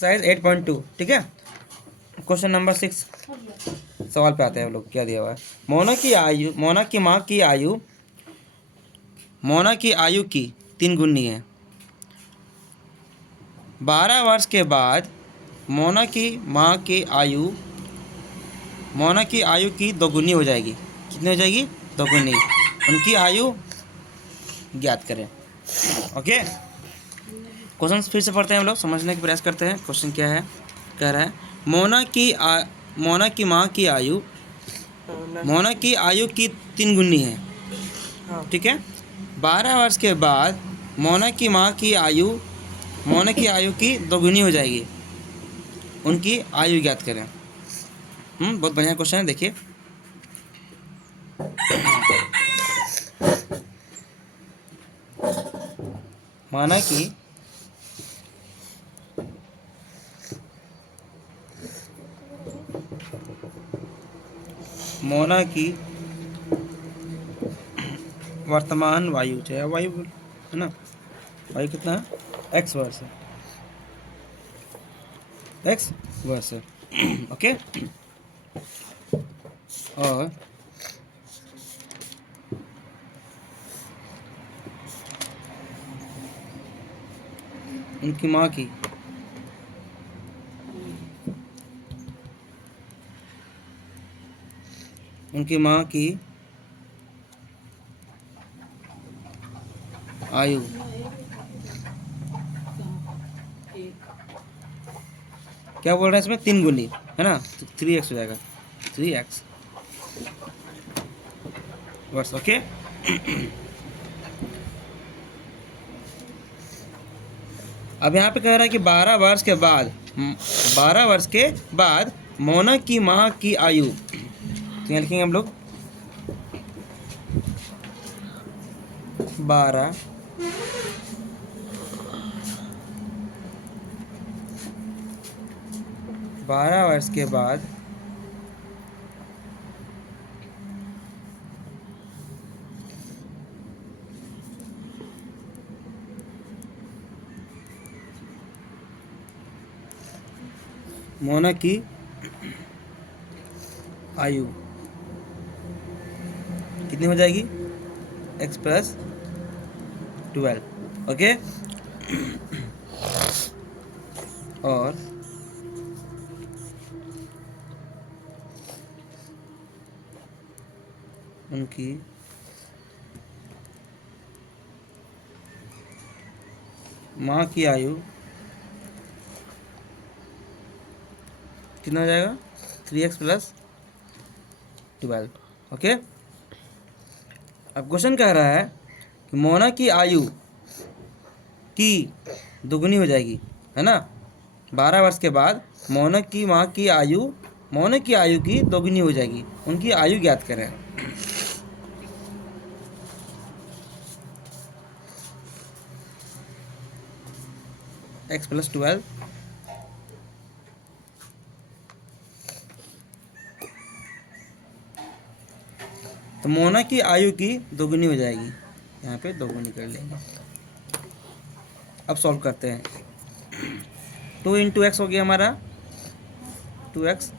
Exercise 8.2, ठीक है। Question number 6 सवाल पे आते हैं हम लोग। क्या दिया हुआ है? मोना की आयु की 3 गुनी है। 12 वर्ष के बाद मोना की आयु की 2 गुनी हो जाएगी। कितनी हो जाएगी? 2 गुनी। उनकी आयु ज्ञात करें। ओके, क्वेश्चन फिर से पढ़ते हैं हम लोग, समझने का प्रयास करते हैं। क्वेश्चन क्या है? कह रहा है मोना की आयु की 3 गुनी है, ठीक है। 12 वर्ष के बाद मोना की आयु की 2 गुनी हो जाएगी। उनकी आयु ज्ञात करें। बहुत बढ़िया क्वेश्चन है, देखिए। माना कि मोना की वर्तमान वायु, चाहे वायु है ना, वायु कितना है? x वर्ष है, x वर्ष है। ओके, और उनकी माँ की आयु क्या बोल रहे हैं इसमें? 3 गुनी है ना, तो 3x हो जाएगा, 3x वर्ष। ओके, अब यहाँ पे कह रहा है कि 12 वर्ष के बाद मोना की माँ की आयु, तो यहाँ लिखेंगे हम लोग 12 वर्ष के बाद मोना की आयु कितनी हो जाएगी? x plus 12। ओके, और उनकी माँ की आयु कितना हो जाएगा? 3x plus 12। ओके, अब क्वेश्चन कह रहा है कि मोना की आयु की दुगुनी हो जाएगी, है ना। 12 वर्ष के बाद मोना की आयु की दोगुनी हो जाएगी। उनकी आयु ज्ञात करें। x प्लस 12 तो मोना की आयु की दोगुनी हो जाएगी। यहाँ पे दोगुनी कर लेंगे। अब सॉल्व करते हैं। 2 इंटू एक्स हो गया हमारा 2x,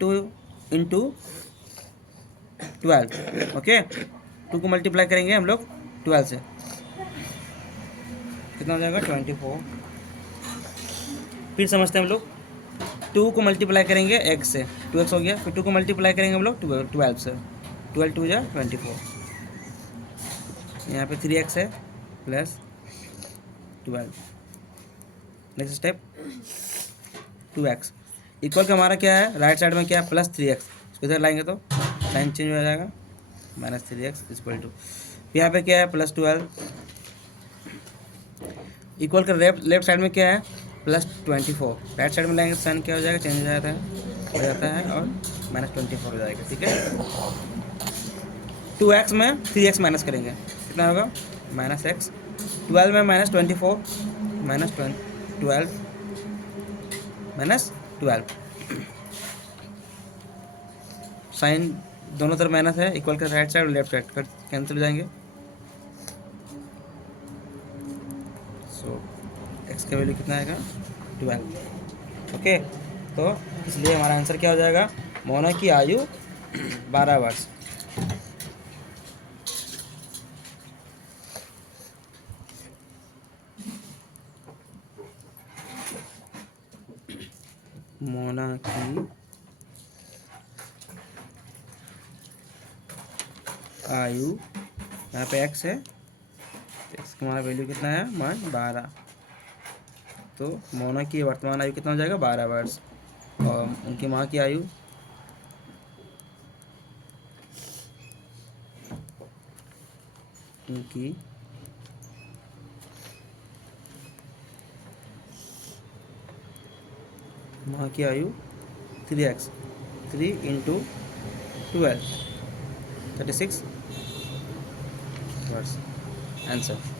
2 इंटू 12। ओके, 2 को मल्टीप्लाई करेंगे हम लोग 12 से, कितना हो जाएगा? 24। फिर समझते हैं हम लोग, 2 को मल्टीप्लाई करेंगे x से, 2x हो गया। फिर 2 को मल्टीप्लाई करेंगे हम लोग 12 से, 12 2 जा 24। यहाँ पे 3x है plus 12। Next step 2x equal का हमारा क्या है? राइट साइड में क्या है? Plus 3x। इसको इधर लाएंगे तो साइन चेंज हो जाएगा, माइनस 3x इक्वल टू, यहाँ पे क्या है? प्लस 12। इक्वल का लेफ्ट साइड में क्या है? प्लस 24। राइट साइड में लाएंगे तो साइन क्या हो जाएगा? चेंज हो जाता है और माइनस 24 हो जाएगा। ठीक है, 2x में 3x माइनस करेंगे, कितना होगा? Minus x। 12 में माइनस 24, माइनस 12 माइनस 12। साइन दोनों तरफ माइनस है, इक्वल का राइट साइड और लेफ्ट साइड कैंसिल हो जाएंगे। सो x का वैल्यू कितना आएगा? 12। ओके, तो इसलिए हमारा आंसर क्या हो जाएगा, मोना की आयु 12 वर्ष। मोना की आयु, यहाँ पे x है, x का हमारा वैल्यू कितना है, मान 12। तो मोना की वर्तमान आयु कितना हो जाएगा, 12 वर्ष। और उनकी माँ की आयु, उनकी माँ की आयु 3x, 3 इंटू 12, 36 वर्ष। आंसर।